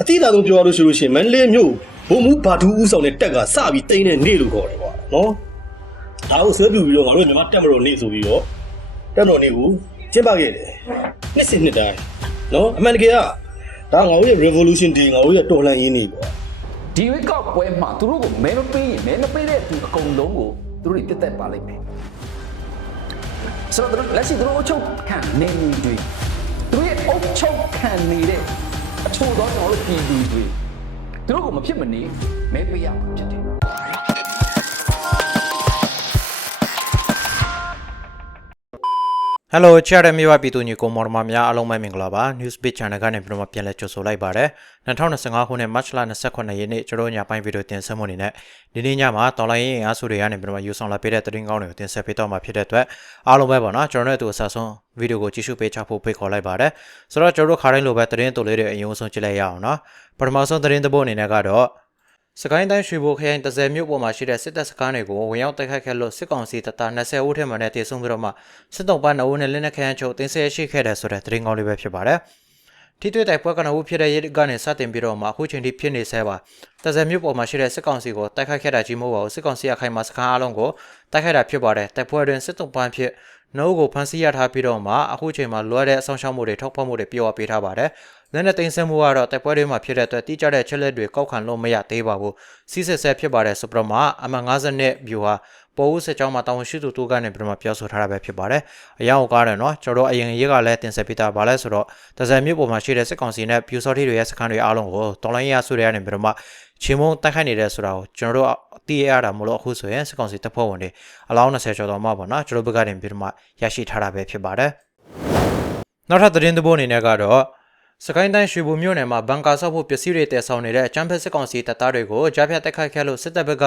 အတိအသာဆုံးပြောရလို့ရှိလို့ရှိရင်မန္တလေးမြို့ဘုံမူဘာဒူးဦးဆောင်တဲ့တက်ကစပြီးတိန်းတဲ့နေ့လို့ခေါ်တယ်ကွာနော်ဒါကိုဆွဲပြူပြီးတော့ငါတို့မြန်မာတက်မတော်နေ့ဆိုပြီးတော့တက်တော်နေ့ကိုကျင်းပခဲ့တယ်နှစ်စဉ်နှစ်တိုင်းနော်အမှန်တကယ်ကဒါငါတို့ရဲ့ revolution day ငါတို့ရဲ့တော်လှန်ရေးနေ့ကွာဒီဝေကောက်ပွဲမှာသူတို့ကိုမဲမပေးရင်မဲမပေးတဲ့သူအကုန်လုံးကိုသူတို့တွေတက်တက်ပါလိမ့်မယ်ဆိုတော့သူတို့လက်ရှိသူတို့အချုပ်ခံနေနေတွေသူတို့ရဲ့အုပ်ချုပ်ခံနေတဲ့ အချို့သောကျွန်တော်တို့ပြည်သူတွေသူတို့ကိုမဖြစ်မနေမဲပေးရမှာဖြစ်တယ် ဟယ်လိုချာရမြေဝပြည်သူညီကိုမော်ဒမာများအားလုံးပဲမင်္ဂလာပါ Newsbeat Channel ကနေပြန်မပြန်လဲကြိုဆိုလိုက်ပါရစေ2025ခုနှစ် March လ28ရက်နေ့ကျွန်တော်ညပိုင်းဗီဒီယိုတင်ဆက်မှုအနေနဲ့ဒီနေ့ညမှာတော်လိုင်းရင်အားစုတွေကနေပြန်မယူဆောင်လာပေးတဲ့သတင်းကောင်းတွေကိုတင်ဆက်ပေးတော့မှာဖြစ်တဲ့အတွက်အားလုံးပဲပေါ့နော်ကျွန်တော်တို့အတူအဆဆုံးဗီဒီယိုကိုကြည့်ရှုပေးချဖို့ဖိတ်ခေါ်လိုက်ပါတယ်ဆိုတော့ကျွန်တော်တို့ခါတိုင်းလိုပဲသတင်းတူလေးတွေအရင်ဆုံးကြည့်လိုက်ရအောင်နော်ပထမဆုံးသတင်းတစ်ပုဒ်အနေနဲ့ကတော့ စကိုင်းတိုင်းရွှေဘိုခရိုင်30မြို့ပေါ်မှာရှိတဲ့စစ်တပ်စခန်းတွေကိုဝင်ရောက်တိုက်ခိုက်ခဲ့လို့စစ်ကောင်စီတပ်သား20ဦးထက်မှနဲ့တေဆုံးပြီးတော့မှစစ်တုံးပန်း2ဦးနဲ့လက်နက်ခဲယမ်းချုပ်တင်ဆက်ရှိခဲ့တယ်ဆိုတဲ့သတင်းကောင်းလေးပဲဖြစ်ပါတယ်။ထိတွေ့တိုက်ပွဲကနဦးဖြစ်တဲ့ရဲကနေစတင်ပြီးတော့မှအခုချိန်ထိဖြစ်နေဆဲပါ။30မြို့ပေါ်မှာရှိတဲ့စစ်ကောင်စီကိုတိုက်ခိုက်ခဲ့တာကြီးမဟုတ်ပါဘူး။စစ်ကောင်စီအခိုင်မှာစခန်းအလုံးကိုတိုက်ခိုက်တာဖြစ်ပါတယ်။တိုက်ပွဲတွင်စစ်တုံးပန်းဖြစ်နှုတ်ကိုဖမ်းဆီးရထားပြီးတော့မှအခုချိန်မှာလွှဲတဲ့အဆောင်ရှောက်မှုတွေထောက်ဖက်မှုတွေပြောပေးထားပါတယ်။ လက်နဲ့တင်ဆက်မှုကတော့တိုက်ပွဲတွေမှာဖြစ်တဲ့အတွက်တိကျတဲ့ချက်လက်တွေကောက်ခံလို့မရသေးပါဘူး။စီးစစ်ဆက်ဖြစ်ပါတယ်ဆိုပြီးတော့မှအမှန်50နဲ့ view ဟာပေါ်ဦးစစ်ကြောင်းမှာတာဝန်ရှိသူတို့ကနေပြီးတော့မှပြောဆိုထားတာပဲဖြစ်ပါတယ်။အရောင်ကားတယ်နော်ကျွန်တော်တို့အရင်ရေးကလည်းတင်ဆက်ပေးတာပါလဲဆိုတော့ဒဇယ်မြို့ပေါ်မှာရှိတဲ့စစ်ကောင်စီနဲ့ view sorty တွေရဲ့စခန်းတွေအားလုံးကိုတော်လိုင်းရဆိုတဲ့ကနေပြီးတော့မှချင်းမုံတိုက်ခိုက်နေတယ်ဆိုတာကိုကျွန်တော်တို့သိရတာမလို့အခုဆိုရင်စစ်ကောင်စီတပ်ဖွဲ့ဝင်တွေအလောင်း20ကျော်တော်မှပေါ့နော်ကျွန်တော်ဘက်ကနေပြီးတော့မှရရှိထားတာပဲဖြစ်ပါတယ်။နောက်ထပ်သတင်းတစ်ပုဒ်အနေနဲ့ကတော့ စကိုင်းတိုင်းရွှေဘိုမြို့နယ်မှာဘန်ကာဆောက်ဖို့ပစ္စည်းတွေတည်ဆောင်နေတဲ့အချမ်းဖက်စစ်ကောင်စီတပ်သားတွေကိုကြားဖြတ်တိုက်ခိုက်ခဲ့လို့စစ်တပ်ဘက်က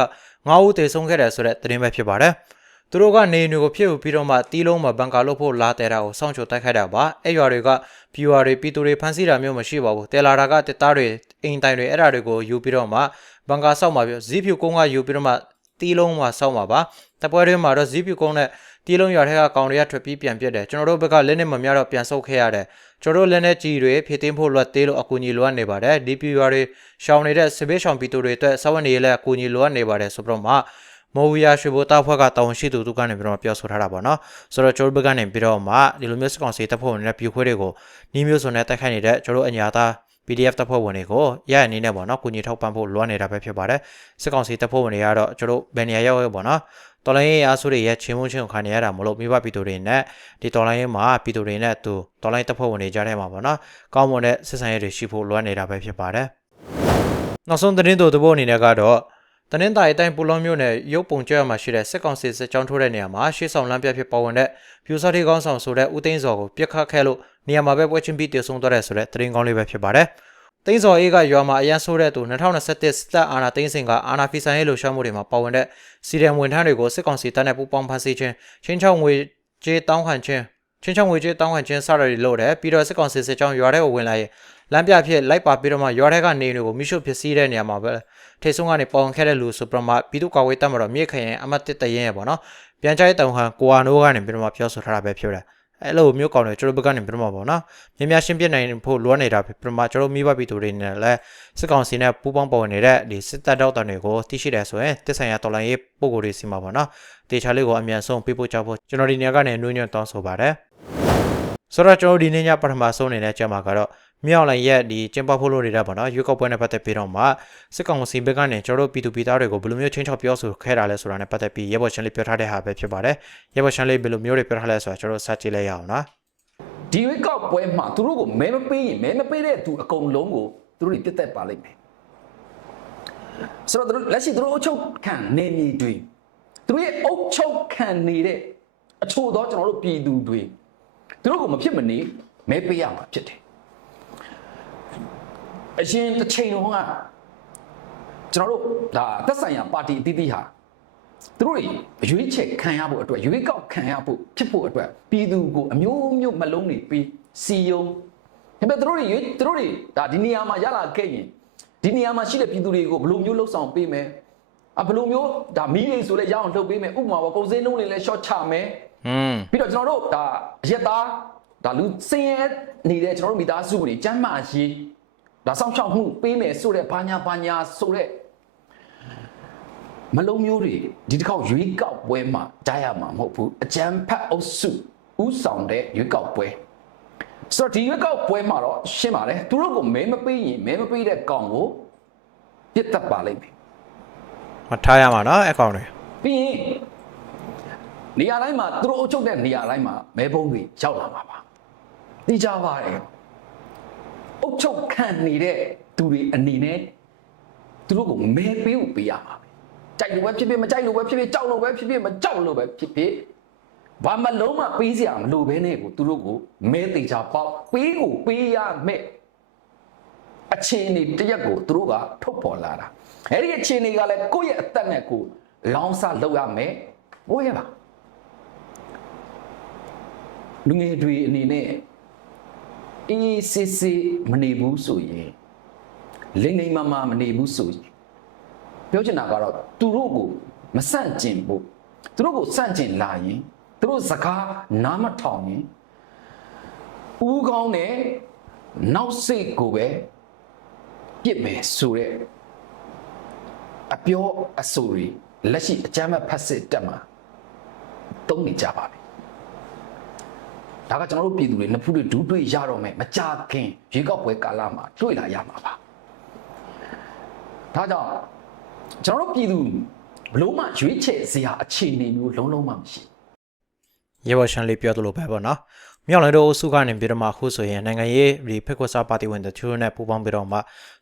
9ဦးသေဆုံးခဲ့တယ်ဆိုတဲ့သတင်းပဲဖြစ်ပါတယ်။သူတို့ကနေအိမ်တွေကိုဖျက်ယူပြီးတော့မှတီးလုံးမှာဘန်ကာလုပ်ဖို့လာတဲတာကိုစောင့်ချိုတိုက်ခိုက်တာပါ။အဲ့ရွာတွေက viewer တွေပြည်သူတွေဖမ်းဆီးတာမျိုးမရှိပါဘူး။တယ်လာတာကတပ်သားတွေအိမ်တိုင်တွေအဲ့ဒါတွေကိုယူပြီးတော့မှဘန်ကာဆောက်မှာပြဇီးဖြူကုန်းကယူပြီးတော့မှ တီးလုံးမှာစောက်မှာပါ။တပွဲတွေမှာတော့ဇီးဖြူကုန်းနဲ့တီးလုံးရွာထက်ကကောင်တွေကထွက်ပြီးပြန်ပြစ်တယ်ကျွန်တော်တို့ဘက်ကလက်နဲ့မများတော့ပြန်ဆုတ်ခဲ့ရတယ်ကျွန်တော်တို့လက်နဲ့ကြီးတွေဖြည့်တင်းဖို့လွတ်သေးလို့အကူအညီလိုအပ်နေပါတယ်ဒီပြရွာတွေရှောင်နေတဲ့စပစ်ရှောင်ပြည်သူတွေအတွက်စောင့်နေရလဲအကူအညီလိုအပ်နေပါတယ်ဆိုတော့မှမော်ဝီယာရွှေဘိုတာဖွဲ့ကတောင်းရှိသူတို့ကနေပြီးတော့ပြောဆိုထားတာပေါ့နော်ဆိုတော့ကျွန်တော်တို့ဘက်ကနေပြီးတော့မှဒီလိုမျိုးစကောင်စီတပ်ဖွဲ့ဝင်တွေနဲ့ပြူခွဲတွေကိုနှီးမျိုးစုံနဲ့တိုက်ခိုက်နေတဲ့ကျွန်တော်တို့အညာသား PDF တပ်ဖွဲ့ဝင်တွေကိုရရအနေနဲ့ပေါ့နော်ကုညီထောက်ပံ့ဖို့လွှမ်းနေတာပဲဖြစ်ပါတယ်စစ်ကောင်စီတပ်ဖွဲ့ဝင်တွေကတော့ကျွန်တော်တို့ဘယ်နေရာရောက်ရောက်ပေါ့နော်တော်လိုင်းရေးအားစုတွေရဲ့ချင်းမုန်းချင်းကိုခံနေရတာမလို့မိဘပြည်သူတွေနဲ့ဒီတော်လိုင်းရေးမှာပြည်သူတွေနဲ့သူတော်လိုင်းတပ်ဖွဲ့ဝင်တွေကြားထဲမှာပေါ့နော်ကောင်းမွန်တဲ့စစ်ဆန်ရေးတွေရှိဖို့လွှမ်းနေတာပဲဖြစ်ပါတယ်နောက်ဆုံးသတင်းတို့တပုတ်အနေနဲ့ကတော့ တနင်္သာရီတိုင်းပူလောမြို့နယ်ရုပ်ပုံကျွဲမှာရှိတဲ့စစ်ကောင်စီစစ်ကြောင်းထိုးတဲ့နေရာမှာရှေ့ဆောင်လမ်းပြဖြစ်ပေါ်ဝင်တဲ့ဖြူစာတီကောင်းဆောင်ဆိုတဲ့ဦးသိန်းစော်ကိုပြစ်ခတ်ခဲ့လို့နေရာမှာပဲပွဲချင်းပြီးတည်ဆုံသွားတဲ့ဆိုတဲ့သတင်းကောင်းလေးပဲဖြစ်ပါတယ်။သိန်းစော်အေးကရွာမှာအရန်ဆိုးတဲ့သူ2021စစ်တပ်အာဏာသိမ်းစဉ်ကအာဏာဖီဆိုင်ရေးလှုပ်ရှားမှုတွေမှာပါဝင်တဲ့စီရန်ဝန်ထမ်းတွေကိုစစ်ကောင်စီတပ်နဲ့ပူးပေါင်းဖမ်းဆီးခြင်းချင်းချောင်းငွေကြေးတောင်းခံခြင်းချင်းချောင်းငွေကြေးတောင်းခံခြင်းစတာတွေလုပ်တယ်ပြီးတော့စစ်ကောင်စီစစ်ကြောင်းရွာထဲကိုဝင်လာရင်လမ်းပြဖြစ်လိုက်ပါပြီးတော့မှရွာထဲကနေတွေကိုမိရှုဖြစ်စည်းတဲ့နေရာမှာပဲ ထိတ်ဆုံးကနေပေါင်ခဲ့တဲ့လူဆိုပြမပြည်သူ့ကာဝေးတပ်မတော်မြေခရင်အမတ်တစ်တရင်ရပေါ့နော်ပြန်ချိုက်တောင်ဟန်ကိုအာနိုးကနေပြီးတော့မှပြောဆိုထားတာပဲဖြစ်တယ်အဲ့လိုမျိုးကောင်းတယ်ကျွန်တော်ဘက်ကနေပြတော့မှာပေါ့နော်မြင်များရှင်းပြနိုင်ဖို့လိုအပ်နေတာပြပြမကျွန်တော်မိဘပြည်သူတွေနဲ့လည်းစစ်ကောင်စီနဲ့ပူးပေါင်းပေါ်နေတဲ့ဒီစစ်တပ်တောက်တန်တွေကိုသိရှိတယ်ဆိုရင်တစ်ဆိုင်ရာတော်လိုင်းရေးပုံကိုယ်တွေစီမှာပေါ့နော်တေချာလေးကိုအမြန်ဆုံးပြဖို့ကြောက်ဖို့ကျွန်တော်ဒီနေရာကနေနှွှဲညွှန်တောင်းဆိုပါတယ်ဆိုတော့ကျွန်တော်ဒီနေ့ညပထမဆုံးအနေနဲ့ကြမှာကတော့ မြောက်လိုင်းရဲ့ဒီကျင်းပဖို့လို့နေတာပေါ့နော်ရွေးကောက်ပွဲနဲ့ပတ်သက်ပြီးတော့မှစစ်ကောင်စီဘက်ကနေကျွန်တော်တို့ပြည်သူပြည်သားတွေကိုဘယ်လိုမျိုးချင်းချောက်ပြောဆိုခဲ့တာလဲဆိုတာနဲ့ပတ်သက်ပြီးရဲဘော်ရှင်းလေးပြောထားတဲ့ဟာပဲဖြစ်ပါတယ်ရဲဘော်ရှင်းလေးဘယ်လိုမျိုးတွေပြောထားလဲဆိုတာကျွန်တော်စကြည့်လိုက်ရအောင်နော်ဒီဝေကောက်ပွဲမှာသူတို့ကိုမဲမပေးရင်မဲမပေးတဲ့သူအကုန်လုံးကိုသူတို့တွေတက်တက်ပါလိမ့်မယ်ဆိုတော့သူတို့လက်ရှိသူတို့အုပ်ချုပ်ခံနေနေတွေသူတို့ရဲ့အုပ်ချုပ်ခံနေတဲ့အချို့သောကျွန်တော်တို့ပြည်သူတွေသူတို့ကိုမဖြစ်မနေမဲပေးရမှာဖြစ်တယ် အရင်တစ်ချိန်လုံးကကျွန်တော်တို့ဒါသက်ဆိုင်ရာပါတီအသီးသီးဟာသူတို့တွေရွေးချယ်ခံရဖို့အတွက်ရွေးကောက်ခံရဖို့ဖြစ်ဖို့အတွက်ပြည်သူကိုအမျိုးမျိုးမလုံးတွေပြီးစီယုံဒါပေမဲ့သူတို့တွေရွေးသူတို့တွေဒါဒီနေရာမှာရလာခဲ့ရင်ဒီနေရာမှာရှိတဲ့ပြည်သူတွေကိုဘယ်လိုမျိုးလှုပ်ဆောင်ပေးမယ်အဘယ်လိုမျိုးဒါမီးလေးဆိုလဲရအောင်လှုပ်ပေးမယ်ဥပမာပေါ့ကုန်စည်နှုန်းတွေလည်း short ချမယ်อืมပြီးတော့ကျွန်တော်တို့ဒါအရက်သားဒါလူစင်ရဲနေတဲ့ကျွန်တော်တို့မိသားစုတွေကျမ်းမာရေး ဒါစောင့်ရှောက်မှုပေးမယ်ဆိုတဲ့ဘာညာဘာညာဆိုတဲ့မလုံးမျိုးတွေဒီတစ်ခေါက်ရွေးကောက်ပွဲမှာကြားရမှာမဟုတ်ဘူးအကြံဖတ်အုပ်စုဥဆောင်တဲ့ရွေးကောက်ပွဲဆိုတော့ဒီရွေးကောက်ပွဲမှာတော့ရှင်းပါတယ်သူတို့ကမဲမပေးရင်မဲမပေးတဲ့ကောင်ကိုပြစ်တတ်ပါလိမ့်မယ်မထားရမှာနော်အကောင့်တွေပြီးရင်နေရာတိုင်းမှာသူတို့အုပ်ချုပ်တဲ့နေရာတိုင်းမှာမဲပုံးတွေရောက်လာမှာပါသိကြပါတယ် အုပ်ချုပ်ခံနေတဲ့သူတွေအနေနဲ့သူတို့ကိုမဲပေးဖို့ပေးရမှာပဲကြိုက်လို့ပဲဖြစ်ဖြစ်မကြိုက်လို့ပဲဖြစ်ဖြစ်ကြောက်လို့ပဲဖြစ်ဖြစ်မကြောက်လို့ပဲဖြစ်ဖြစ်ဘာမှလုံးမပေးစရာမလိုဘဲနဲ့ကိုသူတို့ကိုမဲသေးချာပေါက်ပေးကိုပေးရမယ်အခြေအနေတစ်ရက်ကိုသူတို့ကထုတ်ပေါ်လာတာအဲ့ဒီအခြေအနေကလည်းကိုယ့်ရဲ့အသက်နဲ့ကိုယ်လောင်းစားလုပ်ရမယ်ဘိုးရပါလူငယ်တွေအနေနဲ့ အေးစစ်စစ်မနေဘူးဆိုရင်လိမ့်လိမ့်မမမနေဘူးဆိုရင်ပြောချင်တာကတော့သူတို့ကိုမဆန့်ကျင်ဘူးသူတို့ကိုဆန့်ကျင်လာရင်သူတို့စကားနားမထောင်ရင်ဦးကောင်းနဲ့နောက်စိတ်ကိုပဲပြစ်မယ်ဆိုတဲ့အပြောအဆိုတွေလက်ရှိအကြမ်းမဲ့ဖက်စစ်တက်မှာတုံးနေကြပါပြီ ဒါကကျွန်တော်တို့ပြည်သူတွေနှစ်ဖူးတွေဒူးတွေ့ရတော့မယ်မကြခင်ရေကောက်ပွဲကာလမှာတွေ့လာရမှာပါဒါကြောင့်ကျွန်တော်တို့ပြည်သူဘလို့မှရွေးချယ်စရာအခြေအနေမျိုးလုံးလုံးမှမရှိဘူးရေဘော်ရှန်လေးပြောသလိုပဲပေါ့နော် မြောက်လိုင်းတို့အစုကနေပြီးတော့မှအခုဆိုရင်နိုင်ငံရေးဒီဖက်ကွက်စာပါတီဝင်တို့သူတို့နဲ့ပူးပေါင်းပြီးတော့မှ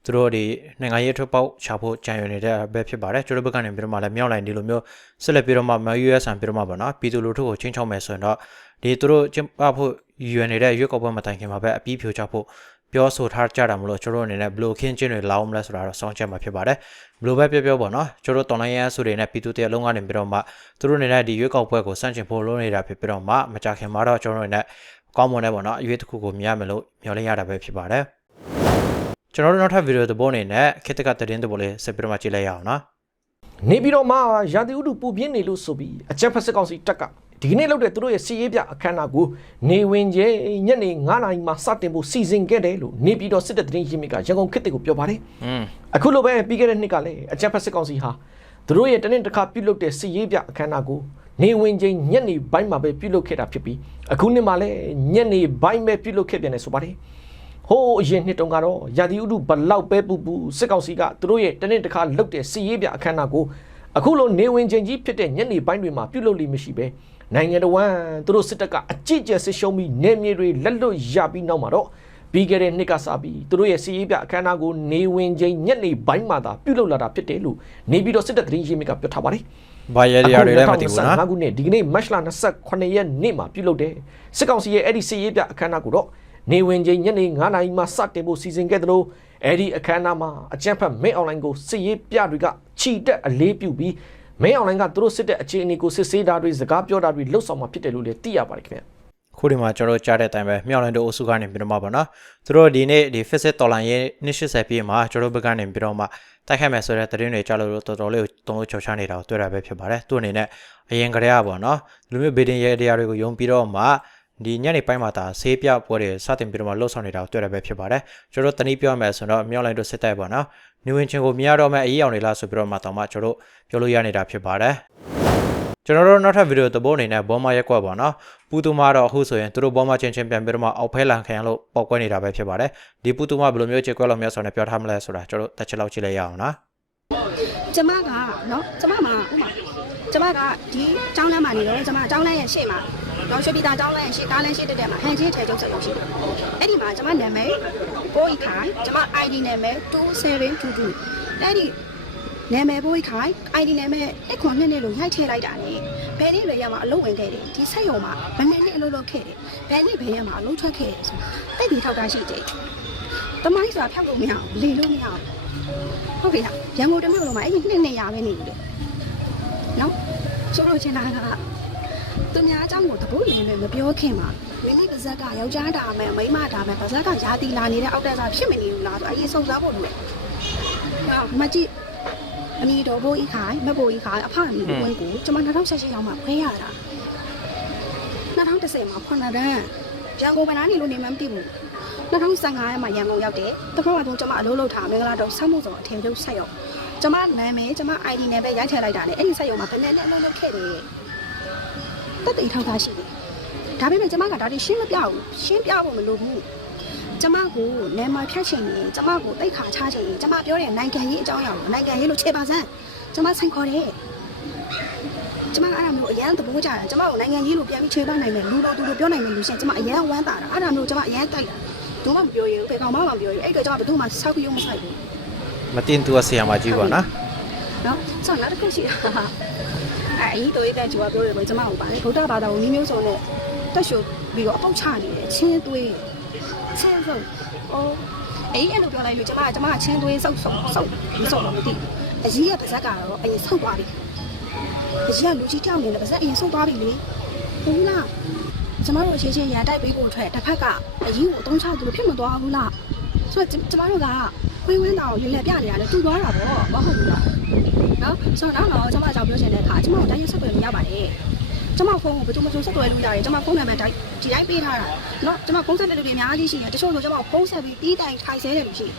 သူတို့ဒီနိုင်ငံရေးထွက်ပေါက်ချဖို့ကြံရွယ်နေတဲ့ဘက်ဖြစ်ပါတယ်ကျွန်တော်တို့ဘက်ကနေပြီးတော့မှလည်းမြောက်လိုင်းဒီလိုမျိုးဆက်လက်ပြီးတော့မှမ US ဆန်ပြီးတော့မှပေါ့နော်ပြည်သူလူထုကိုချင်းချောက်မယ်ဆိုရင်တော့ဒီသူတို့ကျင်းပဖို့ရွယ်နေတဲ့ရွက်ကောက်ပွဲမတိုင်ခင်မှာပဲအပြီးဖြိုချဖို့ပြောဆိုထားကြတာမလို့ကျွန်တော်တို့အနေနဲ့ဘယ်လိုခင်းချင်းတွေလောင်းမလဲဆိုတာတော့စောင့်ကြည့်မှာဖြစ်ပါတယ်ဘယ်လိုပဲပြောပြောပေါ့နော်ကျွန်တော်တို့တော်လိုင်းရန်ဆိုတွေနဲ့ပြည်သူတရားလုံးကနေပြီးတော့မှသူတို့အနေနဲ့ဒီရွက်ကောက်ပွဲကိုစန့်ကျင်ဖို့လုပ်နေတာဖြစ်ပြီးတော့မှမကြခင်မှာတော့ကျွန်တော်တို့အနေနဲ့ ကောင်းမွန်တဲ့ပေါ့နော်အရွေးတစ်ခုကိုမြင်ရမယ်လို့မျှော်လင့်ရတာပဲဖြစ်ပါတယ်ကျွန်တော်တို့နောက်ထပ်ဗီဒီယိုတစ်ပုဒ်အနေနဲ့ခေတ်တကသတင်းတစ်ပုဒ်လေးဆက်ပြီးတော့မှကြည့်လိုက်ရအောင်နော်နေပြည်တော်မှာရာသီဥတုပူပြင်းနေလို့ဆိုပြီးအကြံဖက်စစ်ကောင်စီတက်ကဒီကနေ့လုပ်တဲ့သူတို့ရဲ့စီရေးပြအခမ်းအနားကိုနေဝင်ကျဲညနေ9နာရီမှာစတင်ဖို့စီစဉ်ခဲ့တယ်လို့နေပြည်တော်စစ်တပ်သတင်းရင်းမြစ်ကရန်ကုန်ခေတ်တွေကိုပြောပါတယ်อืมအခုလိုပဲပြီးခဲ့တဲ့နှစ်ကလည်းအကြံဖက်စစ်ကောင်စီဟာသူတို့ရဲ့တနင်္တစ်ခါပြုလုပ်တဲ့စီရေးပြအခမ်းအနားကို နေဝင်ချင်းညနေပိုင်းမှာပဲပြုလုပ်ခဲ့တာဖြစ်ပြီးအခုနှစ်မှာလည်းညနေပိုင်းပဲပြုလုပ်ခဲ့ပြန်တယ်ဆိုပါတယ်ဟိုးအရင်နှစ်တုန်းကတော့ရာသီဥတုဘလောက်ပဲပူပူစစ်ကောင်စီကသူတို့ရဲ့တနင်္တစ်ခါလုပ်တဲ့စီရေးပြအခမ်းအနားကိုအခုလိုနေဝင်ချင်းကြီးဖြစ်တဲ့ညနေပိုင်းတွေမှာပြုလုပ်လိမ့်မရှိပဲနိုင်ငံတော်ဝန်သူတို့စစ်တပ်ကအကြည့်ကျစစ်ရှုံးပြီးနေမြေတွေလက်လွတ်ရပြီးနောက်မှာတော့ပြီးခဲ့တဲ့နှစ်ကစပြီးသူတို့ရဲ့စီးရေးပြအခမ်းအနားကိုနေဝင်ချင်းညနေပိုင်းမှာသာပြုလုပ်လာတာဖြစ်တယ်လို့နေပြည်တော်စစ်တပ်သတင်းရင်းမြစ်ကပြောထားပါတယ် ဘာရရတွေလည်းမသိဘူးနော်အခုနှစ်ဒီကနေ့မတ်လ28ရက်နေ့မှာပြုလုပ်တယ်စစ်ကောင်စီရဲ့အဲ့ဒီစီးရေးပြအခမ်းအနားကိုတော့နေဝင်ချင်းညနေ9နာရီမှာစတင်ဖို့စီစဉ်ခဲ့တယ်လို့အဲ့ဒီအခမ်းအနားမှာအကြံဖတ်မင်းအွန်လိုင်းကိုစီးရေးပြတွေကခြိတက်အလေးပြုပြီးမင်းအွန်လိုင်းကသူတို့စစ်တဲ့အခြေအနေကိုစစ်ဆေးတာတွေစကားပြောတာတွေလှုပ်ဆောင်မှာဖြစ်တယ်လို့လည်းသိရပါတယ်ခင်ဗျခုဒီမှာကျွန်တော်တို့ကြားတဲ့အတိုင်းပဲမြောက်လိုင်းတို့အုပ်စုကနေပြီးတော့မှပေါ့နော်သူတို့ဒီနေ့ဒီ Fixed Dollar ရဲ့280ပြည့်မှာကျွန်တော်တို့ဘက်ကနေပြီးတော့မှ တိုက်ခိုက်မယ်ဆိုတဲ့သတင်းတွေကြားလို့တော်တော်လေးကိုတုံးလို့ချော်ချနေတာကိုတွေ့ရပဲဖြစ်ပါတယ်သူအနေနဲ့အရင်ကတည်းကပေါ့နော်ဒီလိုမျိုးဗီဒင်ရဲ့တရားတွေကိုယုံပြီးတော့မှဒီညနေပိုင်းမှာဒါဆေးပြပွဲတွေစတင်ပြီးတော့မှလှုပ်ဆောင်နေတာကိုတွေ့ရပဲဖြစ်ပါတယ်ကျွန်တော်တို့တနည်းပြောမယ်ဆိုတော့မြောက်လိုင်းတို့စစ်တိုက်ပေါ့နော်နေဝင်ချင်းကိုမြင်ရတော့မှအရေးအောင်နေလားဆိုပြီးတော့မှတောင်မှကျွန်တော်တို့ပြောလို့ရနေတာဖြစ်ပါတယ် ကျွန်တော်တို့နောက်ထပ်ဗီဒီယိုသဘောအနေနဲ့ဘောမရက်ကွက်ပါနော်ပူတူမာတော့အခုဆိုရင်သူတို့ဘောမချင်းချင်းပြန်ပြီးတော့မှအောက်ဖဲလန်ခံရလို့ပောက်ကွဲနေတာပဲဖြစ်ပါတယ်ဒီပူတူမာဘယ်လိုမျိုးချေကွက်လို့မျိုးဆိုတော့ပြောထားမလဲဆိုတာကျွန်တော်တို့တစ်ချက်လောက်ကြည့်လိုက်ရအောင်နော်ကျမကနော်ကျမမှာဥမာကျမကဒီကျောင်းလမ်းမှာနေတော့ကျမကျောင်းလမ်းရဲ့ရှေ့မှာတော့ရွှေပြည်သာကျောင်းလမ်းရဲ့ရှေ့ကားလမ်းရှေ့တက်တက်မှာဟန်ချင်းထဲကျုပ်စက်ရုံရှိတယ်အဲ့ဒီမှာကျမနာမည်ပိုးဤခိုင်ကျမ ID နာမည်2722အဲ့ဒီ နာမည်ပိုးဤခိုင် ID နာမည်တစ်ခွန်နှစ်နှစ်လို့ရိုက်ထည့်လိုက်တာလေဘယ်နေ့ပဲရမှာအလုပ်ဝင်ခဲ့တယ်ဒီဆက်ရုံမှာဘယ်နှစ်နှစ်အလုပ်လုပ်ခဲ့တယ်ဘယ်နေ့ဘယ်ရက်မှာအလုပ်ထွက်ခဲ့တယ်ဆိုတိတ်ပြီးထောက်တာရှိတယ်တမိုင်းဆိုတာဖြောက်လို့မရအောင်လေလို့မရအောင်ဟုတ်ပြီလားရန်ကုန်တမြို့လုံးမှာအဲ့ဒီနှစ်နှစ်ရာပဲနေပြီလေနော်ဆိုလို့ချင်တာကသူများအကြောင်းကိုတပုတ်လင်းနဲ့မပြောခင်မှာမိမိပါဇက်ကယောက်ျားတာမယ်မိန်းမတာမယ်ပါဇက်ကယာတီလာနေတဲ့အောက်တက်စားဖြစ်မနေဘူးလားဆိုအဲ့ဒီစုံစမ်းဖို့လိုတယ်ဟာမကြည့် အမီတော်ဘိုးဤခိုင်မဘိုးဤခိုင်အဖအမီဝင်ကိုကျွန်မ2016ရောက်မှဖွဲရတာ2010မှာခွန်လာတန်းရန်ကုန်မှာနားနေလို့နေမှမသိဘူး2015ရက်မှာရန်ကုန်ရောက်တယ်တခါကတော့ကျွန်မအလုပ်လုပ်ထားမင်္ဂလာတော့ဆောက်မှုဆောင်အထည်ချုပ်ဆက်ရုံကျွန်မနာမည်ကျွန်မ ID နဲ့ပဲရိုက်ထည့်လိုက်တာနဲ့အဲ့ဒီဆက်ရုံမှာဘယ်နဲ့နဲ့အလုပ်လုပ်ခဲ့တယ်တက်တိထောက်ထားရှိတယ်ဒါပေမဲ့ကျွန်မကဒါတွေရှင်းမပြဘူးရှင်းပြဖို့မလိုဘူး ကျွန်မကိုနာမည်ဖြတ်ချင်ရင်ကျွန်မကိုတိတ်ခါချချင်ရင်ကျွန်မပြောတဲ့နိုင်ငံရေးအကြောင်းအရာကိုနိုင်ငံရေးလို့ခြေပါစမ်းကျွန်မဆိုင်ခေါ်တယ်ကျမကအဲ့ဒါမျိုးအရန်သဘောကျတယ်ကျမကိုနိုင်ငံကြီးလိုပြန်ပြီးခြေပနိုင်မယ်လူတော်သူလိုပြောနိုင်မယ်လို့ရှိရင်ကျမအရန်ဝမ်းသာတာအဲ့ဒါမျိုးကျမအရန်တိုက်တာဘာမှမပြောရင်ဘယ်ကောင်မှမပြောရင်အဲ့အတွက်ကျမဘယ်သူမှဆောက်ပြီးမဆိုင်ဘူးမတင်သူကဆီယမ်မကြီးပါနော်နော်ဆောက်နောက်တစ်ခုရှိတာအဲ့အကြီးတို့ရဲ့ကကျမပြောတယ်ပဲကျမကိုပါတယ်ဗုဒ္ဓဘာသာကိုမျိုးမျိုးစုံနဲ့တက်ရှို့ပြီးတော့အပေါက်ချနေတယ်ချင်းသွေး ချင်းစုံအော်အေးအဲ့လိုပြောလိုက်လို့ကျမကကျမကချင်းသွေးစုပ်စုပ်စုပ်မစုပ်တော့မသိဘူးအကြီးကပါဇက်ကတော့အရင်ဆုတ်သွားပြီအကြီးကလူကြီးတောက်နေတယ်ပါစက်အရင်ဆုံးသွားပြီလေဟုတ်လားကျမတို့အချင်းချင်းရန်တိုက်ပေးဖို့အတွက်တစ်ဖက်ကအရင်ကိုအသုံးချသူလို့ဖြစ်မသွားဘူးလားဆိုတော့ကျမတို့ကဝင်းဝင်းတောင်ရွေလက်ပြနေတာလေတူသွားတာပေါ့မဟုတ်ဘူးလားနော်ဆိုတော့တော့ကျမအကြောင်းပြောချင်တဲ့အခါကျမတို့တိုင်းရဆက်သွယ်လို့ရပါတယ် ကျမဖုန်းကိုဘယ်သူမှဆက်သွယ်လို့ရတယ်ကျမဖုန်းနံပါတ်တိုင်းဒီတိုင်းပေးထားတာနော်ကျမဖုန်းဆက်တဲ့လူတွေအများကြီးရှိတယ်တချို့ဆိုကျမဖုန်းဆက်ပြီးတီးတိုင်ထိုင်ဆဲတဲ့လူရှိတယ်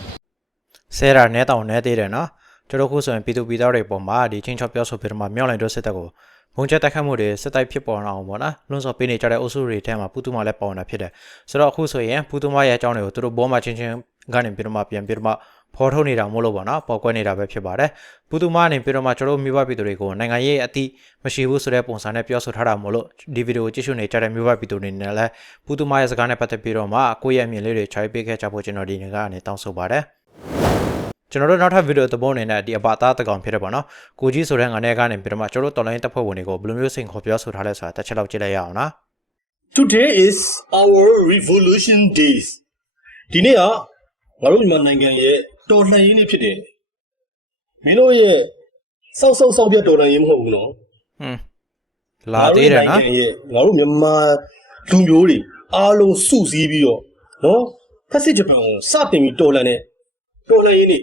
ဆဲတာနဲတောင်နဲသေးတယ်နော်ကျွန်တော်ခုဆိုရင်ပြည်သူပြည်သားတွေပုံမှာဒီချင်းချော့ပြောဆိုပြီးတော့မှမြောက်လိုင်တို့စစ်တပ်ကိုဘုံချက်တက်ခတ်မှုတွေစစ်တိုက်ဖြစ်ပေါ်လာအောင်ပေါ့နော်လွန်စော်ပေးနေကြတဲ့အုပ်စုတွေထဲမှာပူတူမလည်းပေါ်နေတာဖြစ်တယ်ဆိုတော့အခုဆိုရင်ပူတူမရဲ့အကြောင်းတွေကိုသူတို့ဘောမှာချင်းချင်းကနေပြီးတော့မှပြန်ပြီးတော့မှ ဖော်ထုတ်နေတာမို့လို့ပေါ့နော်ပေါ်ကွက်နေတာပဲဖြစ်ပါတယ်ပူတူမအနေပြီးတော့မှကျွန်တော်မိဘပြည်သူတွေကိုနိုင်ငံရေးအသည့်မရှိဘူးဆိုတဲ့ပုံစံနဲ့ပြောဆိုထားတာမို့လို့ဒီဗီဒီယိုကိုကြည့်ရှုနေကြတဲ့မိဘပြည်သူတွေနဲ့လည်းပူတူမရဲ့စကားနဲ့ပတ်သက်ပြီးတော့မှကိုယ့်ရဲ့အမြင်လေးတွေခြိုက်ပေးခဲ့ကြဖို့ကျွန်တော်ဒီနေ့ကနေတောင်းဆိုပါတယ်ကျွန်တော်တို့နောက်ထပ်ဗီဒီယိုသဘောအနေနဲ့ဒီအပါသားတကောင်ဖြစ်တယ်ပေါ့နော်ကိုကြီးဆိုတဲ့ငါနဲ့ကနေပြီးတော့မှကျွန်တော်တို့တော်လိုင်းတပ်ဖွဲ့ဝင်တွေကိုဘယ်လိုမျိုးစိန်ခေါ်ပြောဆိုထားလဲဆိုတာတစ်ချက်လောက်ကြည့်လိုက်ရအောင်နော် Today is our revolution days ဒီနေ့ကငါတို့မြန်မာနိုင်ငံရဲ့ တော်လှန်ရေးနေ့ဖြစ်တယ်မင်းတို့ရဲ့စောက်စောက်စောက်ပြတ်တော်လှန်ရေးမဟုတ်ဘူးနော်ဟွန်းလာသေးတယ်နော်ငါတို့နိုင်ငံရဲ့ငါတို့မြန်မာလူမျိုးတွေအားလုံးစုစည်းပြီးတော့နော်ဖက်စစ်ဂျပန်ကိုစတင်ပြီးတော်လှန်တဲ့တော်လှန်ရေးနေ့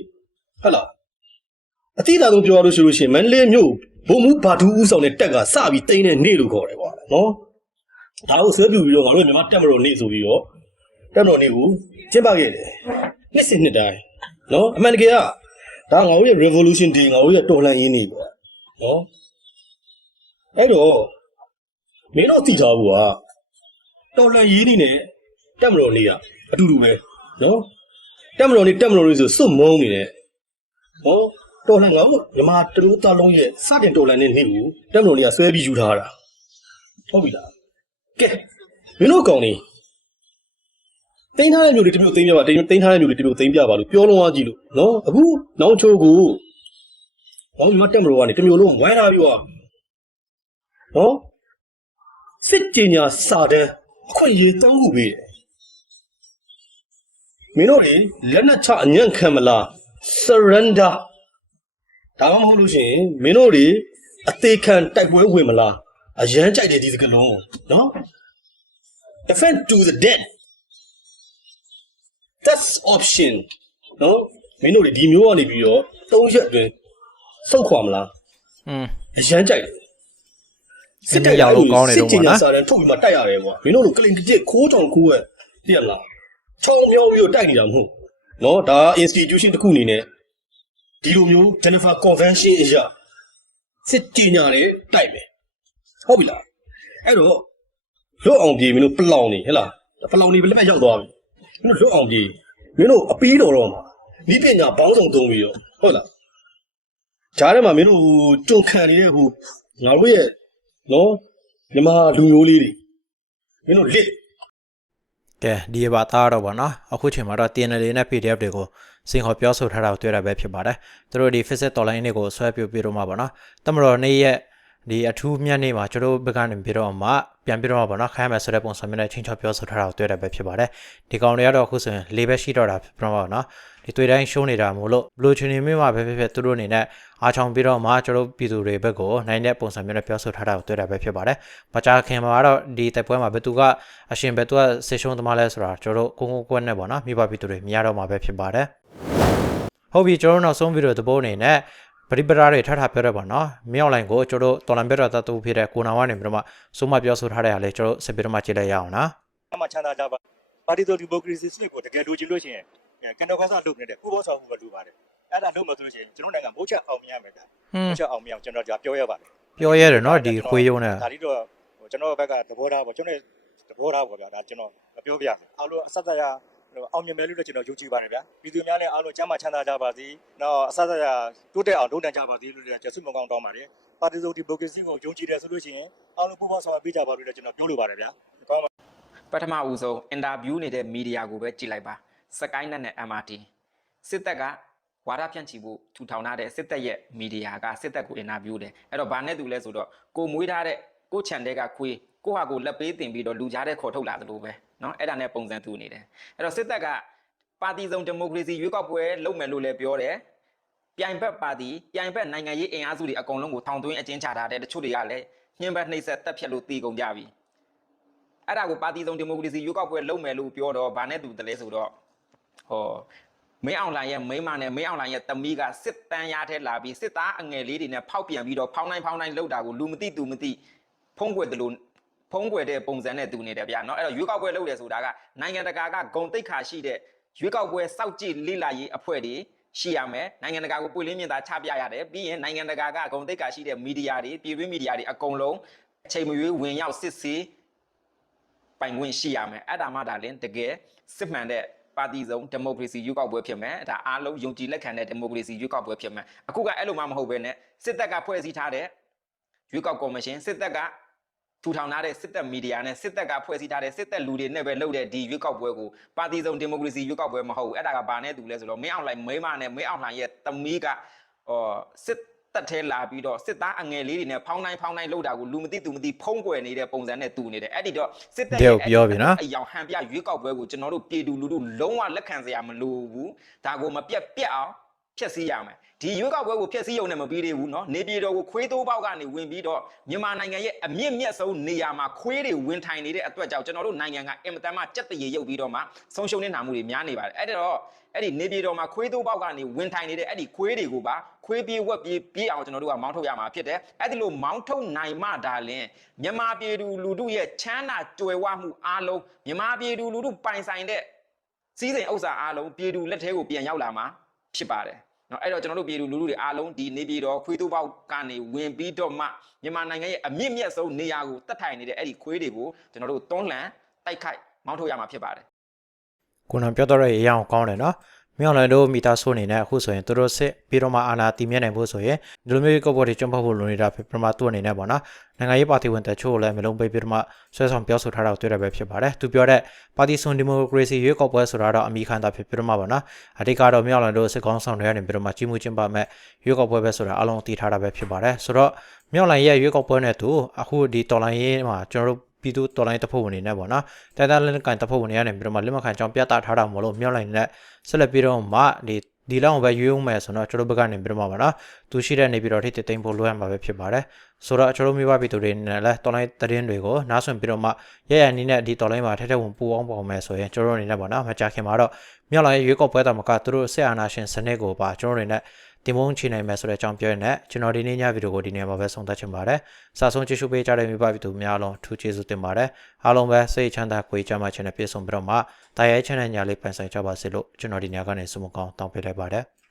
ဟုတ်လားအတိအကျဆုံးပြောရလို့ရှိလို့ရှိရင်မန္တလေးမြို့ဘုံမူဘာဒူးဦးဆောင်တဲ့တက်ကစပြီးတိန်းတဲ့နေ့လို့ခေါ်တယ်ကွာနော်ဒါကိုဆွဲပြူပြီးတော့ငါတို့မြန်မာတက်မတော်နေ့ဆိုပြီးတော့တက်မတော်နေ့ကိုကျင်းပခဲ့တယ်နှစ်စဉ်နှစ်တိုင်း နော်အမှန်တကယ်ကဒါငါတို့ရဲ့ revolution day ငါတို့ရဲ့တော်လှန်ရေးနေ့ကွာနော်အဲ့တော့မင်းတို့သိထားဖို့ကတော်လှန်ရေးနေ့နဲ့တက်မတော်နေ့ကအတူတူပဲနော်တက်မတော်နေ့တက်မတော်နေ့ဆိုစွတ်မုံနေတယ်ဟောတော်လှန်ငါတို့မြန်မာတလူသားလုံးရဲ့စတင်တော်လှန်တဲ့နေ့ကိုတက်မတော်နေ့ကဆွဲပြီးယူထားတာဟုတ်ပြီလားကဲမင်းတို့ကောင်နေ တင်းထားတဲ့မျိုးတွေတမျိုးသိမ်းပြပါတင်းတင်းထားတဲ့မျိုးတွေတမျိုးသိမ်းပြပါလို့ပြောလုံးသွားကြည့်လို့နော်အခုနောက်ချိုးကိုဟောမြန်မာတက်မတော်ကနေတမျိုးလုံးဝိုင်းလာပြီးတော့နော်စစ်ကြညာစာတန်းအခွင့်အရေးတောင်းခုပေးတယ်မင်းတို့လေလက်နက်ချအညံ့ခံမလား surrender ဒါမှမဟုတ်လို့ရှိရင်မင်းတို့တွေအသေးခံတိုက်ပွဲဝင်မလားအရန်ကြိုက်တယ်ဒီစကလုံးနော် defend to the dead that's option နော်မင်းတို့တွေဒီမျိုးကနေပြီးတော့၃ရက်အတွင်းစုတ်ခွာမလားဟွန်းအရန်ကြိုက်တယ်စစ်တပ်ရောက်လို့ကောင်းနေတော့စစ်ပေါ့နော်စာတန်းထုတ်ပြီးမှတိုက်ရတယ်ကွာမင်းတို့လိုကလင်တစ်ခိုးတောင်ခိုးရသိရမလားချောင်းမြောင်းပြီးတော့တိုက်နေတာမဟုတ်နော်ဒါ institution တစ်ခုအနေနဲ့ဒီလိုမျိုး Geneva Convention အရာစစ်ကြေညာတယ်တိုက်မယ်ဟုတ်ပြီလားအဲ့တော့လွတ်အောင်ပြေမင်းတို့ပလောင်နေဟဲ့လားပလောင်နေဘယ်လက်မှတ်ရောက်သွားပြီ မင်းတို့လွတ်အောင်ပြေမင်းတို့အပီးတော်တော့မှာဤပညာပေါင်းစုံသုံးပြီးတော့ဟုတ်လားဂျားထဲမှာမင်းတို့ကြုံခံနေတဲ့ဟိုငါတို့ရဲ့နော်မြန်မာလူမျိုးလေးတွေမင်းတို့လစ်ကဲဒီအပါသားတော့ပေါ့နော်အခုချိန်မှာတော့ TNL နဲ့ PDF တွေကိုစိန်ခေါ်ပြောဆိုထားတာကိုတွေ့ရပဲဖြစ်ပါတယ်သူတို့ဒီ visit တော်လိုင်းတွေကိုဆွဲပြပြတော့မှာပေါ့နော်တမတော်နေ့ရဲ့ ဒီအထူးမြတ်နေ့မှာကျွန်တော်တို့ဘက်ကနေပြီးတော့မှပြန်ပြီးတော့မှပေါ့နော်ခိုင်းမယ်ဆိုတဲ့ပုံစံမျိုးနဲ့ချင်းချောက်ပြောဆိုထားတာကိုတွေ့ရပဲဖြစ်ပါတယ်ဒီကောင်တွေကတော့အခုဆိုရင်လေးပဲရှိတော့တာဖြစ်တော့ပါနော်ဒီတွေ့တိုင်းရှုံးနေတာမို့လို့ဘလိုချင်နေမိမှာပဲဖြစ်ဖြစ်သူတို့အနေနဲ့အားချောင်ပြီးတော့မှကျွန်တော်ပြည်သူတွေဘက်ကိုနိုင်တဲ့ပုံစံမျိုးနဲ့ပြောဆိုထားတာကိုတွေ့ရပဲဖြစ်ပါတယ်မကြာခင်မှာတော့ဒီတိုက်ပွဲမှာဘယ်သူကအရှင်ဘယ်သူကဆေရှုံးသမားလဲဆိုတာကျွန်တော်တို့ကိုကိုကွက်နဲ့ပေါ့နော်မိဘပြည်သူတွေမြင်ရတော့မှာပဲဖြစ်ပါတယ်ဟုတ်ပြီကျွန်တော်တို့နောက်ဆုံးဗီဒီယိုသဘောအနေနဲ့ ပရိပရာတွေထပ်ထပ်ပြောရပါတော့မြောက်လိုင်းကိုကျွန်တော်တို့တော်လန်ပြတ်တော်တတူဖြစ်တဲ့ကိုနာဝါနေပြီးတော့မှစိုးမပြောဆိုထားတဲ့အရာလေးကျွန်တော်တို့ဆက်ပြီးတော့မှကြည့်လိုက်ရအောင်နော်မှချမ်းသာကြပါပါတီတော်ဒီမိုကရေစီစနစ်ကိုတကယ်လိုချင်လို့ရှိရင်ကန်တော်ခါစားလုပ်နေတဲ့ပူပေါင်းဆောင်မှုပဲလိုပါတယ်အဲ့ဒါလုပ်မှဆိုလို့ရှိရင်ကျွန်တော်နိုင်ငံမိုးချက်အောင်မြင်ရမယ်ဗျာဟွန်းမိုးချက်အောင်မြင်အောင်ကျွန်တော်ကြာပြောရပါတယ်ပြောရတယ်နော်ဒီခွေးယုံနဲ့ဒါလေးတော့ဟိုကျွန်တော်ဘက်ကသဘောထားပေါ့ကျွန်တော်သဘောထားပေါ့ဗျာဒါကျွန်တော်မပြောပြရဘူးအားလုံးအဆက်သက်ရ အောင်မြင်မယ်လို့လည်းကျွန်တော်ယုံကြည်ပါတယ်ဗျာပြည်သူများလည်းအားလုံးကျမ်းမာချမ်းသာကြပါစေနောက်အဆက်သက်ရတိုးတက်အောင်လုပ်နိုင်ကြပါစေလို့လည်းကျေးဇူးမကောင်းတောင်းပါတယ်ပါတီတော်ဒီမိုကရေစီကိုယုံကြည်တယ်ဆိုလို့ရှိရင်အားလုံးပူပေါင်းဆောင်ရွက်ပေးကြပါလို့လည်းကျွန်တော်ပြောလိုပါတယ်ဗျာကောင်းပါပထမဦးဆုံးအင်တာဗျူးနေတဲ့မီဒီယာကိုပဲကြည့်လိုက်ပါစကိုင်းနက်နဲ့ MRT စစ်တပ်ကဝါဒဖြန့်ချီဖို့ထူထောင်ထားတဲ့စစ်တပ်ရဲ့မီဒီယာကစစ်တပ်ကိုအင်တာဗျူးတယ်အဲ့တော့ဘာနဲ့တူလဲဆိုတော့ကိုမွေးထားတဲ့ ကိုချန်တဲ့ကခွေးကိုဟာကိုလက်ပေးတင်ပြီးတော့လူကြားတဲ့ခေါ်ထုတ်လာသလိုပဲเนาะအဲ့ဒါနဲ့ပုံစံတူနေတယ်အဲ့တော့စစ်တပ်ကပါတီစုံဒီမိုကရေစီရွေးကောက်ပွဲလုပ်မယ်လို့လည်းပြောတယ်ပြိုင်ဘက်ပါတီပြိုင်ဘက်နိုင်ငံရေးအင်အားစုတွေအကုန်လုံးကိုထောင်သွင်းအကျဉ်းချထားတယ်တချို့တွေကလည်းညှင်းဘက်နှိပ်စက်တက်ဖြတ်လို့တီကုန်ကြပြီ အဲ့ဒါကိုပါတီစုံဒီမိုကရေစီရွေးကောက်ပွဲလုပ်မယ်လို့ပြောတော့ဗာနဲ့တူတယ်လဲဆိုတော့ဟောမင်းအောင်လှိုင်ရဲ့မိန်းမနဲ့မင်းအောင်လှိုင်ရဲ့သမီးကစစ်တန်းရထဲလာပြီးစစ်သားအငယ်လေးတွေနဲ့ဖောက်ပြန်ပြီးတော့ဖောင်းတိုင်းဖောင်းတိုင်းလှုပ်တာကိုလူမသိသူမသိ ဖုံးကွယ်တယ်လို့ဖုံးကွယ်တဲ့ပုံစံနဲ့တူနေတယ်ဗျာเนาะအဲ့တော့ရွေးကောက်ပွဲလုပ်တယ်ဆိုတာကနိုင်ငံတကာကဂုံတိတ်ခါရှိတဲ့ရွေးကောက်ပွဲစောက်ကြည့်လိလာရေးအဖွဲ့တွေရှိရမယ်နိုင်ငံတကာကိုပွင့်လင်းမြင်သာချပြရတယ်ပြီးရင်နိုင်ငံတကာကဂုံတိတ်ခါရှိတဲ့မီဒီယာတွေပြည်တွင်းမီဒီယာတွေအကုန်လုံးအချိန်မရွေးဝင်ရောက်စစ်ဆေး ပိုင်ခွင့်ရှိရမယ်အဲ့ဒါမှဒါလင်းတကယ်စစ်မှန်တဲ့ပါတီစုံဒီမိုကရေစီရွေးကောက်ပွဲဖြစ်မယ်ဒါအားလုံးယုံကြည်လက်ခံတဲ့ဒီမိုကရေစီရွေးကောက်ပွဲဖြစ်မယ်အခုကအဲ့လိုမှမဟုတ်ဘဲနဲ့စစ်တပ်ကဖွဲ့စည်းထားတဲ့ရွေးကောက်ကော်မရှင်စစ်တပ်က ထူထောင်ထားတဲ့စစ်တပ်မီဒီယာနဲ့စစ်တပ်ကဖွဲ့စည်းထားတဲ့စစ်တပ်လူတွေနဲ့ပဲလုပ်တဲ့ဒီရွေးကောက်ပွဲကိုပါတီစုံဒီမိုကရေစီရွေးကောက်ပွဲမဟုတ်ဘူးအဲ့ဒါကဘာနဲ့တူလဲဆိုတော့မင်းအောင်လှိုင်မိန်းမနဲ့မင်းအောင်လှိုင်ရဲ့သမီးကဟောစစ်တက်ထဲလာပြီးတော့စစ်သားအငယ်လေးတွေနဲ့ဖောင်းတိုင်းဖောင်းတိုင်းလှုပ်တာကိုလူမသိသူမသိဖုံးကွယ်နေတဲ့ပုံစံနဲ့တူနေတယ်အဲ့ဒီတော့စစ်တပ်တဲ့ကိုပြောပြီနော်အယောင်ဟန်ပြရွေးကောက်ပွဲကိုကျွန်တော်တို့ပြည်သူလူထုလုံးဝလက်ခံစရာမလိုဘူးဒါကိုမပြတ်ပြတ်အောင် ဖျက်ဆီးရမယ်ဒီရွေးကောက်ပွဲကိုဖျက်ဆီးရုံနဲ့မပြီးသေးဘူးเนาะနေပြည်တော်ကိုခွေးတိုးပေါက်ကနေဝင်ပြီးတော့မြန်မာနိုင်ငံရဲ့အမြင့်မြတ်ဆုံးနေရာမှာခွေးတွေဝင်ထိုင်နေတဲ့အတွက်ကြောင့်ကျွန်တော်တို့နိုင်ငံကအင်မတန်မှကြက်တရေရုပ်ပြီးတော့မှဆုံးရှုံးနေတာမှုတွေများနေပါတယ်အဲ့ဒါတော့အဲ့ဒီနေပြည်တော်မှာခွေးတိုးပေါက်ကနေဝင်ထိုင်နေတဲ့အဲ့ဒီခွေးတွေကိုပါခွေးပြေးဝက်ပြေးပြေးအောင်ကျွန်တော်တို့ကမောင်းထုတ်ရမှာဖြစ်တယ်အဲ့ဒီလိုမောင်းထုတ်နိုင်မှဒါလင်မြန်မာပြည်သူလူထုရဲ့ချမ်းသာကြွယ်ဝမှုအားလုံးမြန်မာပြည်သူလူထုပိုင်ဆိုင်တဲ့ စီးစိမ်ဥစ္စာအားလုံးပြည်သူလက်ထဲကိုပြန်ရောက်လာမှာဖြစ်ပါတယ် နော်အဲ့တော့ကျွန်တော်တို့ပြည်သူလူထုတွေအားလုံးဒီနေပြည်တော်ခွေးသူပေါက်ကနေဝင်ပြီးတော့မှမြန်မာနိုင်ငံရဲ့အမြင့်မြတ်ဆုံးနေရာကိုတတ်ထိုင်နေတဲ့အဲ့ဒီခွေးတွေကိုကျွန်တော်တို့တွန်းလှန်တိုက်ခိုက်မောင်းထုတ်ရမှာဖြစ်ပါတယ်ကိုနံပြောတော့ရဲ့အရာကိုကောင်းတယ်နော် မြောင်လန်တို့မိသားစုအနေနဲ့အခုဆိုရင်သူတို့စစ်ပြီးတော့မှအာဏာတည်မြဲနိုင်ဖို့ဆိုရင်ဒီလိုမျိုးကောက်ပေါ်တွေကျွမ်းဖတ်ဖို့လိုနေတာဖြစ်ပြမသူအနေနဲ့ပေါ့နော်နိုင်ငံရေးပါတီဝင်တချို့လည်းမလုံးပေးပြီးတော့မှဆွဲဆောင်ပြောဆိုထားတာကိုတွေ့ရပဲဖြစ်ပါတယ်သူပြောတဲ့ပါတီဆွန်ဒီမိုကရေစီရွေးကောက်ပွဲဆိုတာတော့အမိခံတာဖြစ်ပြီးတော့မှပေါ့နော်အတိတ်ကတော့မြောင်လန်တို့စစ်ကောင်းဆောင်တွေကနေပြီးတော့မှကြီးမှုချင်းပါမဲ့ရွေးကောက်ပွဲပဲဆိုတာအလုံးတည်ထားတာပဲဖြစ်ပါတယ်ဆိုတော့မြောင်လန်ရဲ့ရွေးကောက်ပွဲနဲ့သူအခုဒီတော်လိုင်းရေးမှာကျွန်တော်တို့ ပြည်သူတော်လိုင်းတပ်ဖွဲ့ဝင်တွေနဲ့ပေါ့နော်တိုင်တန်လက်ကန်တပ်ဖွဲ့ဝင်တွေကနေပြီးတော့မှလက်မခံကြောင်းပြသထားတာမလို့မြောက်လိုက်နဲ့ဆက်လက်ပြီးတော့မှဒီဒီလောက်ပဲရွေးအောင်မယ်ဆိုတော့ကျွန်တော်ဘက်ကနေပြီးတော့မှပါနော်သူရှိတဲ့နေပြီးတော့ထိတိတ်သိမ်းဖို့လိုရမှာပဲဖြစ်ပါတယ်ဆိုတော့ကျွန်တော်မိဘပြည်သူတွေနဲ့လည်းတော်လိုင်းသတင်းတွေကိုနားဆွင့်ပြီးတော့မှရရနီးနဲ့ဒီတော်လိုင်းမှာထက်ထက်ဝင်ပူအောင်ပေါ့မယ်ဆိုရင်ကျွန်တော်တို့အနေနဲ့ပေါ့နော်မကြခင်မှာတော့မြောက်လိုက်ရွေးကောက်ပွဲတော်မှာကသူတို့ဆက်အာဏာရှင်စနစ်ကိုပါကျွန်တော်တို့အနေနဲ့ တင်မုန်းချနိုင်မယ်ဆိုတဲ့အကြောင်းပြောရတဲ့ကျွန်တော်ဒီနေ့ညဗီဒီယိုကိုဒီနေ့မှာပဲဆုံးသတ်ချင်ပါတယ်။စာဆုံးကြည့်ရှုပေးကြတဲ့မိဘပြည်သူများလုံးထူးကျေးဇူးတင်ပါတယ်။အားလုံးပဲစိတ်ချမ်းသာကိုယ်ကြမ်းမှချင်တဲ့ပြည့်စုံပြီးတော့မှတာရဲချမ်းတဲ့ညာလေးပန်ဆိုင်ကြပါစေလို့ကျွန်တော်ဒီညကနေဆုမကောင်းတောင်းပေးလိုက်ပါတယ်။